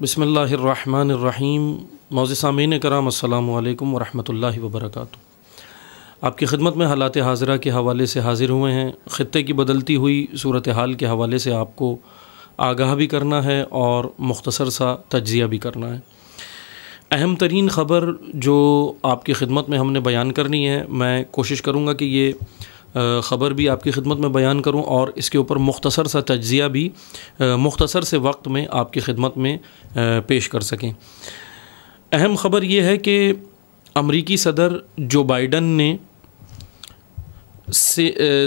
بسم اللہ الرحمن الرحیم۔ معزز سامعین کرام، السلام علیکم ورحمۃ اللہ وبرکاتہ۔ آپ کی خدمت میں حالات حاضرہ کے حوالے سے حاضر ہوئے ہیں۔ خطے کی بدلتی ہوئی صورتحال کے حوالے سے آپ کو آگاہ بھی کرنا ہے اور مختصر سا تجزیہ بھی کرنا ہے۔ اہم ترین خبر جو آپ کی خدمت میں ہم نے بیان کرنی ہے، میں کوشش کروں گا کہ یہ خبر بھی آپ کی خدمت میں بیان کروں اور اس کے اوپر مختصر سا تجزیہ بھی مختصر سے وقت میں آپ کی خدمت میں پیش کر سکیں۔ اہم خبر یہ ہے کہ امریکی صدر جو بائیڈن نے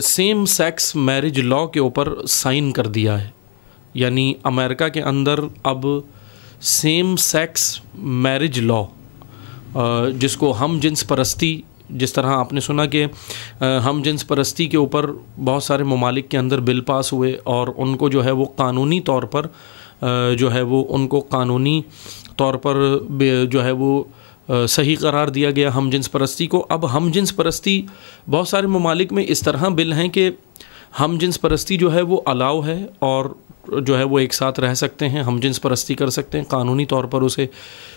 سیم سیکس میرج لاء کے اوپر سائن کر دیا ہے، یعنی امریکہ کے اندر اب سیم سیکس میرج لاء، جس کو ہم جنس پرستی، جس طرح آپ نے سنا کہ ہم جنس پرستی کے اوپر بہت سارے ممالک کے اندر بل پاس ہوئے اور ان کو جو ہے وہ قانونی طور پر جو ہے وہ ان کو قانونی طور پر جو ہے وہ صحیح قرار دیا گیا ہم جنس پرستی کو۔ اب ہم جنس پرستی بہت سارے ممالک میں اس طرح بل ہیں کہ ہم جنس پرستی جو ہے وہ الاؤ ہے اور جو ہے وہ ایک ساتھ رہ سکتے ہیں، ہم جنس پرستی کر سکتے ہیں، قانونی طور پر اسے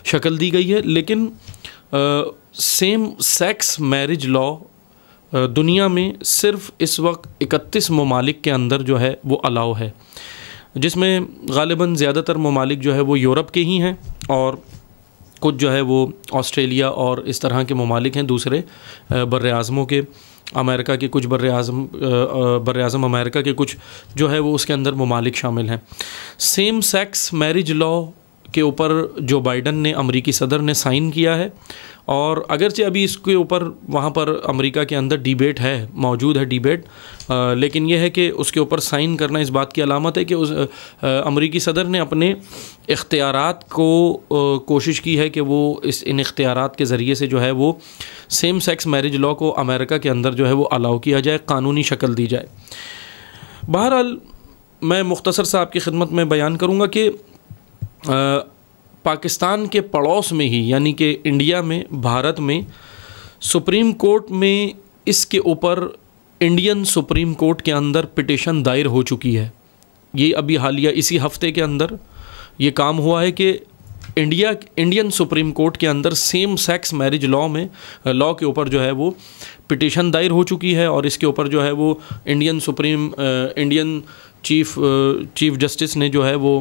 شکل دی گئی ہے۔ لیکن سیم سیکس میرج لاء دنیا میں صرف اس وقت 31 ممالک کے اندر جو ہے وہ الاؤ ہے، جس میں غالباً زیادہ تر ممالک جو ہے وہ یورپ کے ہی ہیں اور کچھ جو ہے وہ آسٹریلیا اور اس طرح کے ممالک ہیں دوسرے بر اعظموں کے، امریکہ کے کچھ بر اعظم امریکہ کے کچھ جو ہے وہ اس کے اندر ممالک شامل ہیں۔ سیم سیکس میرج لاء کے اوپر جو بائیڈن نے امریکی صدر نے سائن کیا ہے، اور اگرچہ ابھی اس کے اوپر وہاں پر امریکہ کے اندر ڈیبیٹ ہے، موجود ہے ڈیبیٹ، لیکن یہ ہے کہ اس کے اوپر سائن کرنا اس بات کی علامت ہے کہ امریکی صدر نے اپنے اختیارات کو کوشش کی ہے کہ وہ ان اختیارات کے ذریعے سے جو ہے وہ سیم سیکس میرج لاء کو امریکہ کے اندر جو ہے وہ الاؤ کیا جائے، قانونی شکل دی جائے۔ بہرحال میں مختصر سا آپ کی خدمت میں بیان کروں گا کہ پاکستان کے پڑوس میں ہی، یعنی کہ انڈیا میں، بھارت میں، سپریم کورٹ میں اس کے اوپر انڈین سپریم کورٹ کے اندر پٹیشن دائر ہو چکی ہے۔ یہ ابھی حالیہ اسی ہفتے کے اندر یہ کام ہوا ہے کہ انڈین سپریم کورٹ کے اندر سیم سیکس میرج لاء کے اوپر جو ہے وہ پٹیشن دائر ہو چکی ہے، اور اس کے اوپر جو ہے وہ انڈین چیف جسٹس نے جو ہے وہ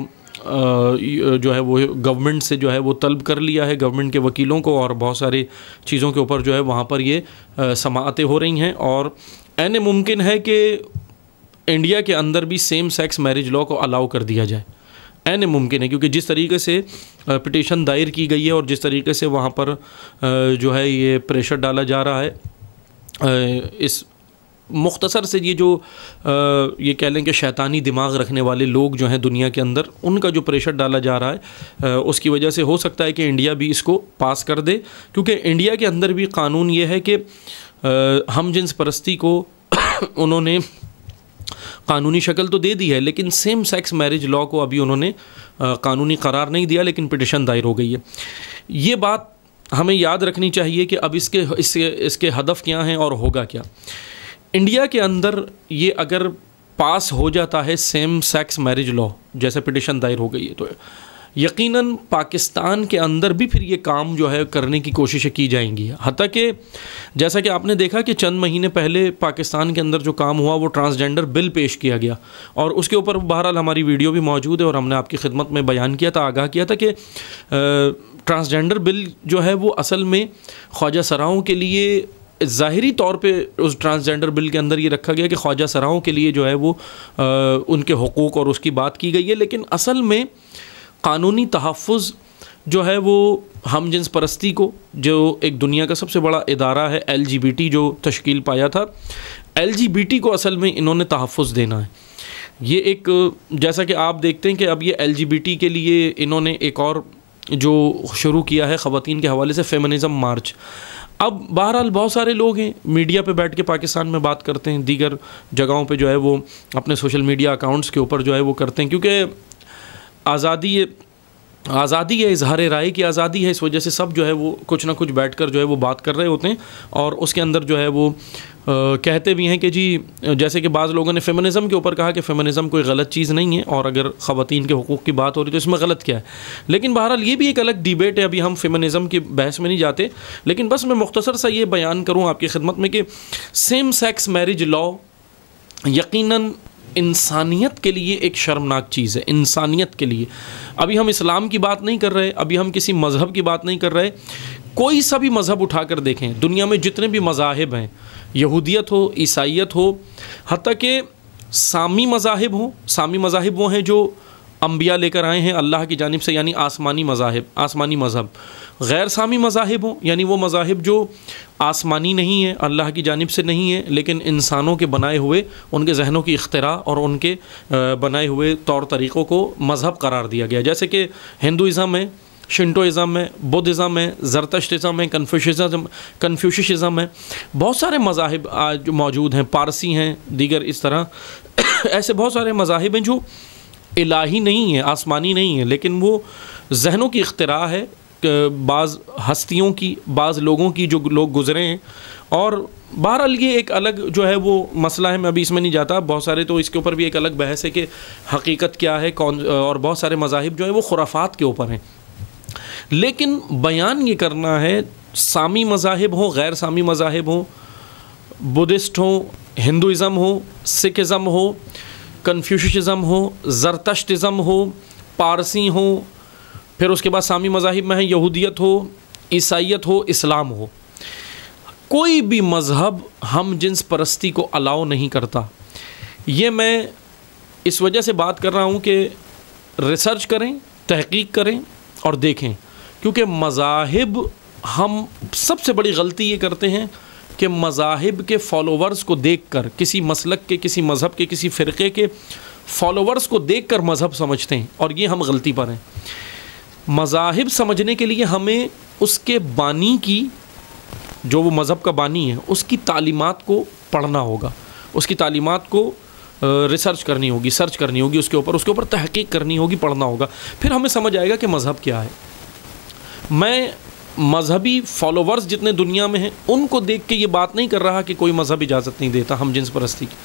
گورنمنٹ سے جو ہے وہ طلب کر لیا ہے، گورنمنٹ کے وکیلوں کو، اور بہت سارے چیزوں کے اوپر جو ہے وہاں پر یہ سماعتیں ہو رہی ہیں، اور عین ممکن ہے کہ انڈیا کے اندر بھی سیم سیکس میرج لاء کو الاؤ کر دیا جائے۔ عین ممکن ہے، کیونکہ جس طریقے سے پٹیشن دائر کی گئی ہے اور جس طریقے سے وہاں پر جو ہے یہ پریشر ڈالا جا رہا ہے، اس مختصر سے یہ جو یہ کہہ لیں کہ شیطانی دماغ رکھنے والے لوگ جو ہیں دنیا کے اندر، ان کا جو پریشر ڈالا جا رہا ہے، اس کی وجہ سے ہو سکتا ہے کہ انڈیا بھی اس کو پاس کر دے، کیونکہ انڈیا کے اندر بھی قانون یہ ہے کہ ہم جنس پرستی کو انہوں نے قانونی شکل تو دے دی ہے، لیکن سیم سیکس میرج لاء کو ابھی انہوں نے قانونی قرار نہیں دیا، لیکن پٹیشن دائر ہو گئی ہے۔ یہ بات ہمیں یاد رکھنی چاہیے کہ اب اس کے ہدف کیا ہیں اور ہوگا کیا۔ انڈیا کے اندر یہ اگر پاس ہو جاتا ہے سیم سیکس میرج لاء، جیسے پٹیشن دائر ہو گئی ہے، تو یقیناً پاکستان کے اندر بھی پھر یہ کام جو ہے کرنے کی کوششیں کی جائیں گی، حتیٰ کہ جیسا کہ آپ نے دیکھا کہ چند مہینے پہلے پاکستان کے اندر جو کام ہوا وہ ٹرانسجینڈر بل پیش کیا گیا، اور اس کے اوپر بہرحال ہماری ویڈیو بھی موجود ہے اور ہم نے آپ کی خدمت میں بیان کیا تھا، آگاہ کیا تھا کہ ٹرانسجینڈر بل جو ہے وہ اصل میں خواجہ سراؤں کے لیے ظاہری طور پہ اس ٹرانسجینڈر بل کے اندر یہ رکھا گیا کہ خواجہ سراؤں کے لیے جو ہے وہ ان کے حقوق اور اس کی بات کی گئی ہے، لیکن اصل میں قانونی تحفظ جو ہے وہ ہم جنس پرستی کو، جو ایک دنیا کا سب سے بڑا ادارہ ہے LGBT جو تشکیل پایا تھا، LGBT کو اصل میں انہوں نے تحفظ دینا ہے۔ یہ ایک جیسا کہ آپ دیکھتے ہیں کہ اب یہ LGBT کے لیے انہوں نے ایک اور جو شروع کیا ہے خواتین کے حوالے سے فیمنزم مارچ۔ اب بہرحال بہت سارے لوگ ہیں میڈیا پہ بیٹھ کے پاکستان میں بات کرتے ہیں، دیگر جگہوں پہ جو ہے وہ اپنے سوشل میڈیا اکاؤنٹس کے اوپر جو ہے وہ کرتے ہیں، کیونکہ آزادی آزادی ہے، اظہار رائے کی آزادی ہے، اس وجہ سے سب جو ہے وہ کچھ نہ کچھ بیٹھ کر جو ہے وہ بات کر رہے ہوتے ہیں، اور اس کے اندر جو ہے وہ کہتے بھی ہیں کہ جی، جیسے کہ بعض لوگوں نے فیمنزم کے اوپر کہا کہ فیمنزم کوئی غلط چیز نہیں ہے، اور اگر خواتین کے حقوق کی بات ہو رہی تو اس میں غلط کیا ہے. لیکن بہرحال یہ بھی ایک الگ ڈیبیٹ ہے، ابھی ہم فیمنزم کی بحث میں نہیں جاتے. لیکن بس میں مختصر سا یہ بیان کروں آپ کی خدمت میں کہ سیم سیکس میرج لا یقیناً انسانیت کے لیے ایک شرمناک چیز ہے، انسانیت کے لیے. ابھی ہم اسلام کی بات نہیں کر رہے، ابھی ہم کسی مذہب کی بات نہیں کر رہے. کوئی سا بھی مذہب اٹھا کر دیکھیں، دنیا میں جتنے بھی مذاہب ہیں، یہودیت ہو، عیسائیت ہو، حتیٰ کہ سامی مذاہب ہوں. سامی مذاہب وہ ہیں جو انبیاء لے کر آئے ہیں اللہ کی جانب سے، یعنی آسمانی مذہب. غیر سامی مذاہب ہوں، یعنی وہ مذاہب جو آسمانی نہیں ہیں، اللہ کی جانب سے نہیں ہیں، لیکن انسانوں کے بنائے ہوئے، ان کے ذہنوں کی اختراع اور ان کے بنائے ہوئے طور طریقوں کو مذہب قرار دیا گیا. جیسے کہ ہندوازم ہے، شنٹوازم ہے، بدھزم ہے، زرتشتزم ہے، کنفیوشزم ہے. بہت سارے مذاہب آج موجود ہیں، پارسی ہیں، دیگر اس طرح ایسے بہت سارے مذاہب ہیں جو الہی نہیں ہیں، آسمانی نہیں ہیں، لیکن وہ ذہنوں کی اختراع ہے بعض ہستیوں کی، بعض لوگوں کی جو لوگ گزرے ہیں. اور بہرحال یہ ایک الگ جو ہے وہ مسئلہ ہے، میں ابھی اس میں نہیں جاتا. بہت سارے تو اس کے اوپر بھی ایک الگ بحث ہے کہ حقیقت کیا ہے، اور بہت سارے مذاہب جو ہیں وہ خرافات کے اوپر ہیں. لیکن بیان یہ کرنا ہے، سامی مذاہب ہوں، غیر سامی مذاہب ہوں، بدھسٹ ہوں، ہندوازم ہو، سکھزم ہو، کنفیوشزم ہو، زرتشتزم ہو، پارسی ہوں، پھر اس کے بعد سامی مذاہب میں ہیں یہودیت ہو، عیسائیت ہو، اسلام ہو. کوئی بھی مذہب ہم جنس پرستی کو الاؤ نہیں کرتا. یہ میں اس وجہ سے بات کر رہا ہوں کہ ریسرچ کریں، تحقیق کریں اور دیکھیں. کیونکہ مذاہب، ہم سب سے بڑی غلطی یہ کرتے ہیں کہ مذاہب کے فالوورز کو دیکھ کر، کسی مسلک کے، کسی مذہب کے، کسی فرقے کے فالوورز کو دیکھ کر مذہب سمجھتے ہیں، اور یہ ہم غلطی پر ہیں. مذاہب سمجھنے کے لیے ہمیں اس کے بانی کی، جو وہ مذہب کا بانی ہے، اس کی تعلیمات کو پڑھنا ہوگا، اس کی تعلیمات کو ریسرچ کرنی ہوگی، سرچ کرنی ہوگی، اس کے اوپر تحقیق کرنی ہوگی، پڑھنا ہوگا. پھر ہمیں سمجھ آئے گا کہ مذہب کیا ہے. میں مذہبی فالوورز جتنے دنیا میں ہیں ان کو دیکھ کے یہ بات نہیں کر رہا کہ کوئی مذہب اجازت نہیں دیتا ہم جنس پرستی کی.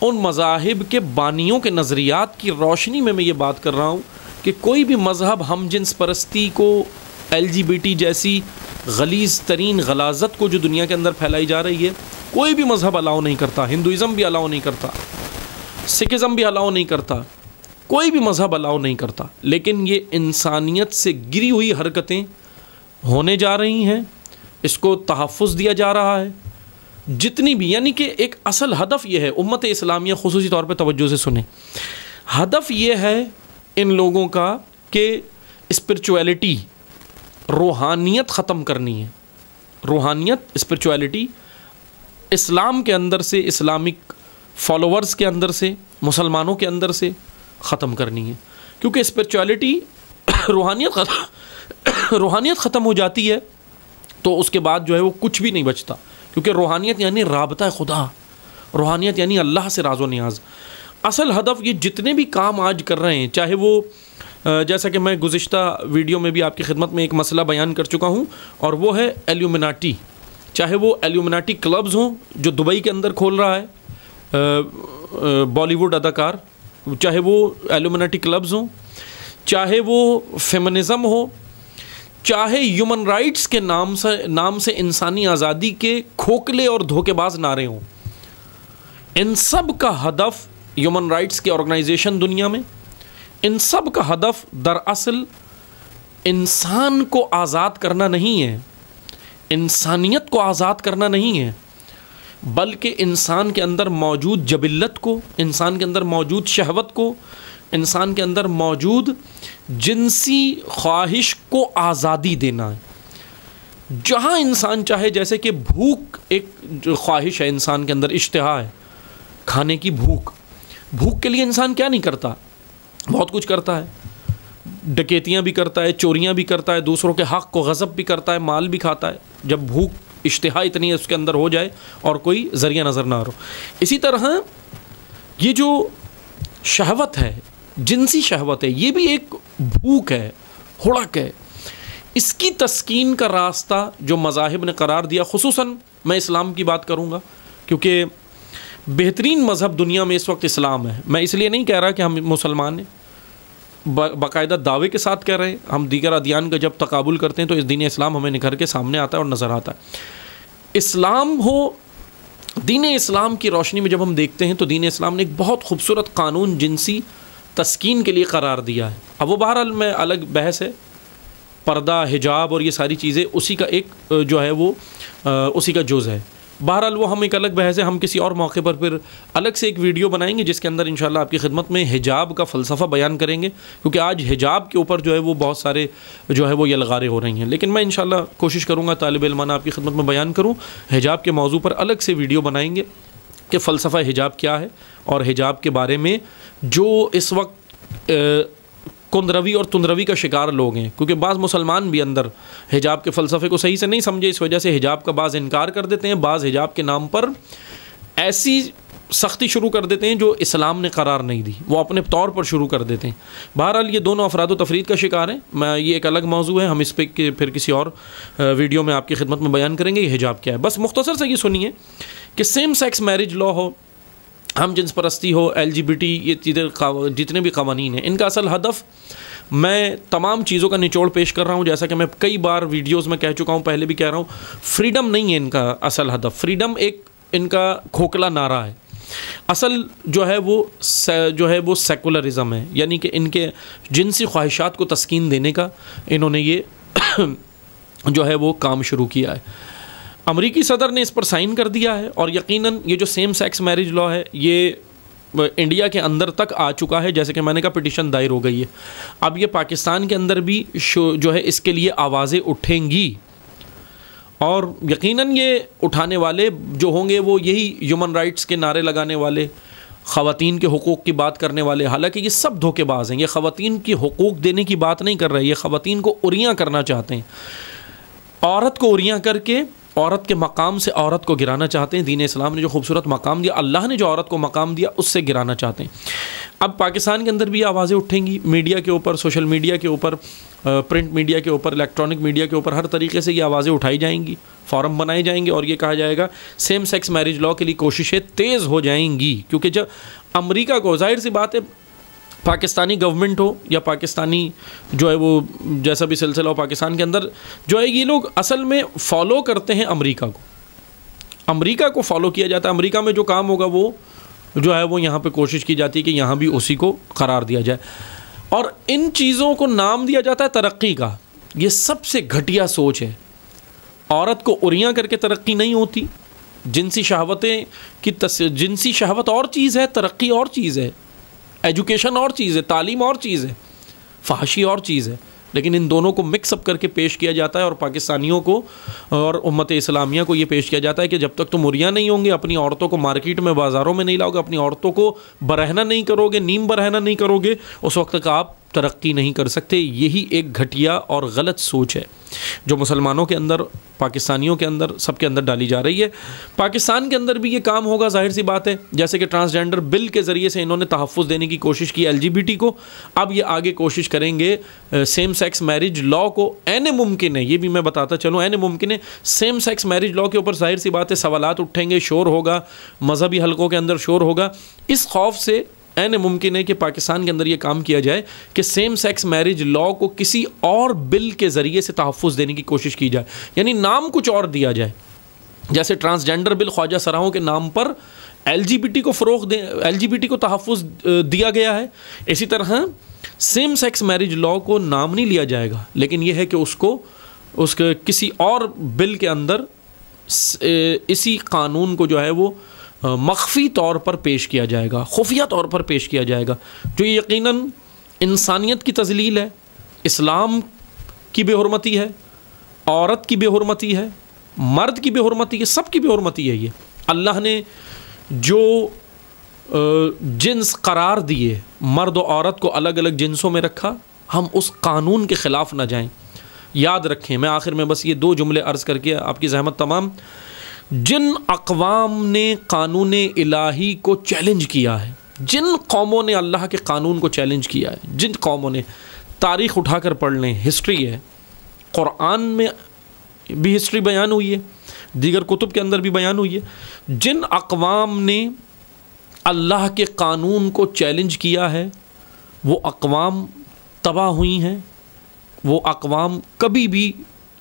ان مذاہب کے بانیوں کے نظریات کی روشنی میں یہ بات کر رہا ہوں کہ کوئی بھی مذہب ہم جنس پرستی کو، LGBT جیسی غلیظ ترین غلاظت کو جو دنیا کے اندر پھیلائی جا رہی ہے، کوئی بھی مذہب الاؤ نہیں کرتا. ہندوازم بھی الاؤ نہیں کرتا، سکھزم بھی الاؤ نہیں کرتا، کوئی بھی مذہب الاؤ نہیں کرتا. لیکن یہ انسانیت سے گری ہوئی حرکتیں ہونے جا رہی ہیں، اس کو تحفظ دیا جا رہا ہے جتنی بھی. یعنی کہ ایک اصل ہدف یہ ہے، امت اسلامیہ خصوصی طور پہ توجہ سے سنیں، ہدف یہ ہے ان لوگوں کا کہ اسپرچویلٹی، روحانیت ختم کرنی ہے. روحانیت، اسپرچویلٹی اسلام کے اندر سے، اسلامک فالوورز کے اندر سے، مسلمانوں کے اندر سے ختم کرنی ہے. کیونکہ اسپرچویلٹی، روحانیت ختم ہو جاتی ہے تو اس کے بعد جو ہے وہ کچھ بھی نہیں بچتا. کیونکہ روحانیت یعنی رابطہ خدا، روحانیت یعنی اللہ سے راز و نیاز. اصل ہدف یہ جتنے بھی کام آج کر رہے ہیں، چاہے وہ جیسا کہ میں گزشتہ ویڈیو میں بھی آپ کی خدمت میں ایک مسئلہ بیان کر چکا ہوں، اور وہ ہے ایلومیناٹی. چاہے وہ ایلومیناٹی کلبز ہوں جو دبئی کے اندر کھول رہا ہے بالی ووڈ اداکار، چاہے وہ ایلومیناٹی کلبز ہوں، چاہے وہ فیمنزم ہو، چاہے ہیومن رائٹس کے نام سے انسانی آزادی کے کھوکھلے اور دھوکے باز نعرے ہوں. ان سب کا ہدف، ہیومن رائٹس کے آرگنائزیشن دنیا میں، ان سب کا ہدف دراصل انسان کو آزاد کرنا نہیں ہے، انسانیت کو آزاد کرنا نہیں ہے، بلکہ انسان کے اندر موجود جبلت کو، انسان کے اندر موجود شہوت کو، انسان کے اندر موجود جنسی خواہش کو آزادی دینا ہے. جہاں انسان چاہے، جیسے کہ بھوک ایک جو خواہش ہے انسان کے اندر، اشتہا ہے کھانے کی، بھوک کے لیے انسان کیا نہیں کرتا، بہت کچھ کرتا ہے. ڈکیتیاں بھی کرتا ہے، چوریاں بھی کرتا ہے، دوسروں کے حق کو غصب بھی کرتا ہے، مال بھی کھاتا ہے، جب بھوک، اشتہا اتنی اس کے اندر ہو جائے اور کوئی ذریعہ نظر نہ ہو. اسی طرح یہ جو شہوت ہے، جنسی شہوت ہے، یہ بھی ایک بھوک ہے، ہڑک ہے. اس کی تسکین کا راستہ جو مذاہب نے قرار دیا، خصوصاً میں اسلام کی بات کروں گا کیونکہ بہترین مذہب دنیا میں اس وقت اسلام ہے. میں اس لیے نہیں کہہ رہا کہ ہم مسلمان ہیں، باقاعدہ دعوے کے ساتھ کہہ رہے ہیں. ہم دیگر ادیان کا جب تقابل کرتے ہیں تو اس دین اسلام ہمیں نکھر کے سامنے آتا ہے اور نظر آتا ہے. اسلام ہو، دین اسلام کی روشنی میں جب ہم دیکھتے ہیں تو دین اسلام نے ایک بہت خوبصورت قانون جنسی تسکین کے لیے قرار دیا ہے. اب وہ بہرحال میں الگ بحث ہے، پردہ، حجاب اور یہ ساری چیزیں اسی کا ایک جو ہے وہ اسی کا جز ہے. بہرحال وہ ہم ایک الگ بحث ہے، ہم کسی اور موقع پر پھر الگ سے ایک ویڈیو بنائیں گے جس کے اندر انشاءاللہ آپ کی خدمت میں حجاب کا فلسفہ بیان کریں گے، کیونکہ آج حجاب کے اوپر جو ہے وہ بہت سارے جو ہے وہ یلغاریں ہو رہی ہیں. لیکن میں انشاءاللہ کوشش کروں گا طالب علمانہ آپ کی خدمت میں بیان کروں. حجاب کے موضوع پر الگ سے ویڈیو بنائیں گے کہ فلسفہ حجاب کیا ہے اور حجاب کے بارے میں جو اس وقت کندروی اور تندروی کا شکار لوگ ہیں، کیونکہ بعض مسلمان بھی اندر حجاب کے فلسفے کو صحیح سے نہیں سمجھے، اس وجہ سے حجاب کا بعض انکار کر دیتے ہیں، بعض حجاب کے نام پر ایسی سختی شروع کر دیتے ہیں جو اسلام نے قرار نہیں دی، وہ اپنے طور پر شروع کر دیتے ہیں. بہرحال یہ دونوں افراد و تفرید کا شکار ہیں. میں یہ ایک الگ موضوع ہے، ہم اس پہ پھر کسی اور ویڈیو میں آپ کی خدمت میں بیان کریں گے یہ حجاب کیا ہے. بس مختصر سے یہ سنیے کہ سیم سیکس میرج لا ہو، ہم جنس پرستی ہو، LGBT، یہ جتنے بھی قوانین ہیں، ان کا اصل ہدف، میں تمام چیزوں کا نچوڑ پیش کر رہا ہوں جیسا کہ میں کئی بار ویڈیوز میں کہہ چکا ہوں، پہلے بھی کہہ رہا ہوں، فریڈم نہیں ہے ان کا اصل ہدف. فریڈم ایک ان کا کھوکھلا نعرہ ہے. اصل جو ہے وہ سیکولرزم ہے، یعنی کہ ان کے جنسی خواہشات کو تسکین دینے کا انہوں نے یہ جو ہے وہ کام شروع کیا ہے. امریکی صدر نے اس پر سائن کر دیا ہے اور یقیناً یہ جو سیم سیکس میرج لا ہے یہ انڈیا کے اندر تک آ چکا ہے. جیسے کہ میں نے کہا پٹیشن دائر ہو گئی ہے. اب یہ پاکستان کے اندر بھی جو ہے اس کے لیے آوازیں اٹھیں گی اور یقیناً یہ اٹھانے والے جو ہوں گے وہ یہی ہیومن رائٹس کے نعرے لگانے والے، خواتین کے حقوق کی بات کرنے والے. حالانکہ یہ سب دھوکے باز ہیں، یہ خواتین کی حقوق دینے کی بات نہیں کر رہے، یہ خواتین کو عریاں کرنا چاہتے ہیں. عورت کو عریاں کر کے عورت کے مقام سے عورت کو گرانا چاہتے ہیں. دین اسلام نے جو خوبصورت مقام دیا، اللہ نے جو عورت کو مقام دیا، اس سے گرانا چاہتے ہیں. اب پاکستان کے اندر بھی آوازیں اٹھیں گی، میڈیا کے اوپر، سوشل میڈیا کے اوپر، پرنٹ میڈیا کے اوپر، الیکٹرانک میڈیا کے اوپر، ہر طریقے سے یہ آوازیں اٹھائی جائیں گی، فورم بنائے جائیں گے اور یہ کہا جائے گا سیم سیکس میرج لا کے لیے کوششیں تیز ہو جائیں گی. کیونکہ جب امریکہ کو، ظاہر سی بات ہے، پاکستانی گورنمنٹ ہو یا پاکستانی جو ہے وہ جیسا بھی سلسلہ ہو پاکستان کے اندر جو ہے، یہ لوگ اصل میں فالو کرتے ہیں امریکہ کو. امریکہ کو فالو کیا جاتا ہے. امریکہ میں جو کام ہوگا وہ جو ہے وہ یہاں پہ کوشش کی جاتی ہے کہ یہاں بھی اسی کو قرار دیا جائے. اور ان چیزوں کو نام دیا جاتا ہے ترقی کا. یہ سب سے گھٹیا سوچ ہے. عورت کو عریاں کر کے ترقی نہیں ہوتی. جنسی شہوتیں کی جنسی شہوت اور چیز ہے، ترقی اور چیز ہے، ایجوکیشن اور چیز ہے، تعلیم اور چیز ہے، فحاشی اور چیز ہے. لیکن ان دونوں کو مکس اپ کر کے پیش کیا جاتا ہے اور پاکستانیوں کو اور امت اسلامیہ کو یہ پیش کیا جاتا ہے کہ جب تک تم عریاں نہیں ہوں گے، اپنی عورتوں کو مارکیٹ میں، بازاروں میں نہیں لاؤ گے، اپنی عورتوں کو برہنہ نہیں کرو گے، نیم برہنہ نہیں کرو گے، اس وقت تک آپ ترقی نہیں کر سکتے. یہی ایک گھٹیا اور غلط سوچ ہے جو مسلمانوں کے اندر، پاکستانیوں کے اندر، سب کے اندر ڈالی جا رہی ہے. پاکستان کے اندر بھی یہ کام ہوگا، ظاہر سی بات ہے. جیسے کہ ٹرانسجینڈر بل کے ذریعے سے انہوں نے تحفظ دینے کی کوشش کی LGBT کو، اب یہ آگے کوشش کریں گے سیم سیکس میرج لا کو. این ممکن ہے، یہ بھی میں بتاتا چلوں، این ممکن ہے سیم سیکس میرج لا کے اوپر ظاہر سی بات ہے سوالات اٹھیں گے، شور ہوگا، مذہبی حلقوں کے اندر شور ہوگا. اس خوف سے این ممکن ہے کہ پاکستان کے اندر یہ کام کیا جائے کہ سیم سیکس میرج لا کو کسی اور بل کے ذریعے سے تحفظ دینے کی کوشش کی جائے، یعنی نام کچھ اور دیا جائے. جیسے ٹرانسجینڈر بل خواجہ سراہوں کے نام پر LGBT کو فروغ دیں، LGBT کو تحفظ دیا گیا ہے، اسی طرح سیم سیکس میرج لا کو نام نہیں لیا جائے گا، لیکن یہ ہے کہ اس کے کسی اور بل کے اندر اسی قانون کو جو ہے وہ مخفی طور پر پیش کیا جائے گا، خفیہ طور پر پیش کیا جائے گا، جو یقیناً انسانیت کی تذلیل ہے، اسلام کی بے حرمتی ہے، عورت کی بے حرمتی ہے، مرد کی بے حرمتی ہے، سب کی بے حرمتی ہے. یہ اللہ نے جو جنس قرار دیے، مرد و عورت کو الگ الگ جنسوں میں رکھا، ہم اس قانون کے خلاف نہ جائیں. یاد رکھیں، میں آخر میں بس یہ 2 جملے عرض کر کے آپ کی زحمت تمام. جن اقوام نے قانون الہی کو چیلنج کیا ہے، جن قوموں نے اللہ کے قانون کو چیلنج کیا ہے، جن قوموں نے تاریخ اٹھا کر پڑھ لیں، ہسٹری ہے، قرآن میں بھی ہسٹری بیان ہوئی ہے، دیگر کتب کے اندر بھی بیان ہوئی ہے، جن اقوام نے اللہ کے قانون کو چیلنج کیا ہے وہ اقوام تباہ ہوئی ہیں، وہ اقوام کبھی بھی،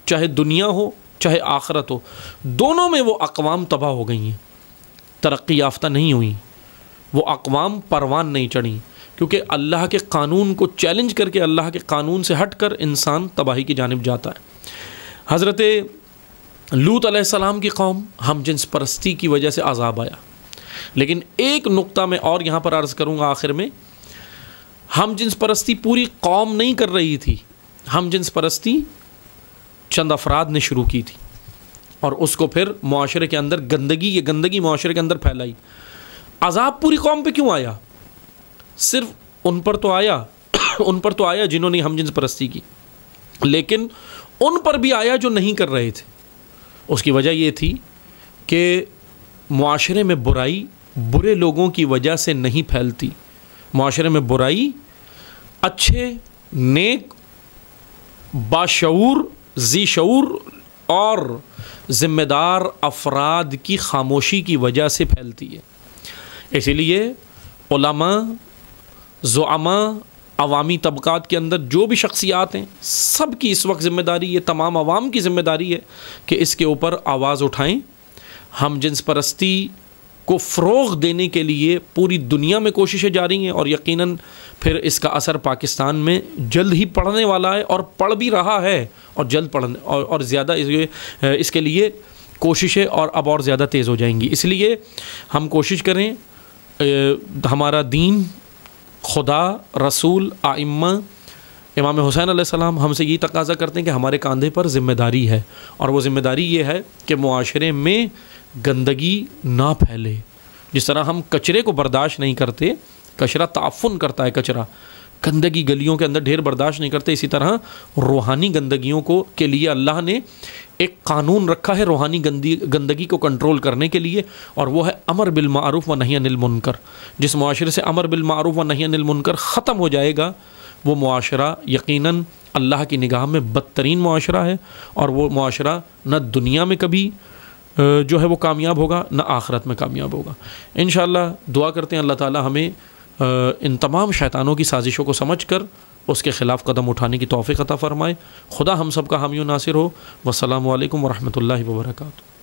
چاہے دنیا ہو چاہے آخرت ہو، دونوں میں وہ اقوام تباہ ہو گئی ہیں، ترقی یافتہ نہیں ہوئیں، وہ اقوام پروان نہیں چڑھیں، کیونکہ اللہ کے قانون کو چیلنج کر کے، اللہ کے قانون سے ہٹ کر انسان تباہی کی جانب جاتا ہے۔ حضرت لوط علیہ السلام کی قوم ہم جنس پرستی کی وجہ سے عذاب آیا، لیکن ایک نقطہ میں اور یہاں پر عرض کروں گا آخر میں، ہم جنس پرستی پوری قوم نہیں کر رہی تھی، ہم جنس پرستی چند افراد نے شروع کی تھی، اور اس کو پھر معاشرے کے اندر یہ گندگی معاشرے کے اندر پھیلائی۔ عذاب پوری قوم پہ کیوں آیا؟ صرف ان پر تو آیا جنہوں نے ہم جنس پرستی کی، لیکن ان پر بھی آیا جو نہیں کر رہے تھے۔ اس کی وجہ یہ تھی کہ معاشرے میں برائی برے لوگوں کی وجہ سے نہیں پھیلتی، معاشرے میں برائی اچھے، نیک، باشعور، ذی شعور اور ذمہ دار افراد کی خاموشی کی وجہ سے پھیلتی ہے۔ اسی لیے علماء، زعماء، عوامی طبقات کے اندر جو بھی شخصیات ہیں، سب کی اس وقت ذمہ داری ہے، تمام عوام کی ذمہ داری ہے کہ اس کے اوپر آواز اٹھائیں۔ ہم جنس پرستی کو فروغ دینے کے لیے پوری دنیا میں کوششیں جاری ہیں، اور یقیناً پھر اس کا اثر پاکستان میں جلد ہی پڑنے والا ہے، اور پڑ بھی رہا ہے، اور جلد پڑھنے اور زیادہ اس کے لیے کوششیں اور زیادہ تیز ہو جائیں گی۔ اس لیے ہم کوشش کریں، ہمارا دین، خدا، رسول، ائمہ، امام حسین علیہ السلام ہم سے یہ تقاضا کرتے ہیں کہ ہمارے کاندھے پر ذمہ داری ہے، اور وہ ذمہ داری یہ ہے کہ معاشرے میں گندگی نہ پھیلے۔ جس طرح ہم کچرے کو برداشت نہیں کرتے، کچرا تعفن کرتا ہے، کچرا گندگی گلیوں کے اندر ڈھیر برداشت نہیں کرتے، اسی طرح روحانی گندگیوں کے لیے اللہ نے ایک قانون رکھا ہے روحانی گندگی کو کنٹرول کرنے کے لیے، اور وہ ہے امر بالمعروف و نہی عن المنکر۔ جس معاشرے سے امر بالمعروف و نہی عن المنکر ختم ہو جائے گا، وہ معاشرہ یقیناً اللہ کی نگاہ میں بدترین معاشرہ ہے، اور وہ معاشرہ نہ دنیا میں کبھی جو ہے وہ کامیاب ہوگا، نہ آخرت میں کامیاب ہوگا۔ انشاءاللہ دعا کرتے ہیں اللہ تعالی ہمیں ان تمام شیطانوں کی سازشوں کو سمجھ کر اس کے خلاف قدم اٹھانے کی توفیق عطا فرمائے۔ خدا ہم سب کا حامی و ناصر ہو۔ والسلام علیکم ورحمۃ اللہ وبرکاتہ۔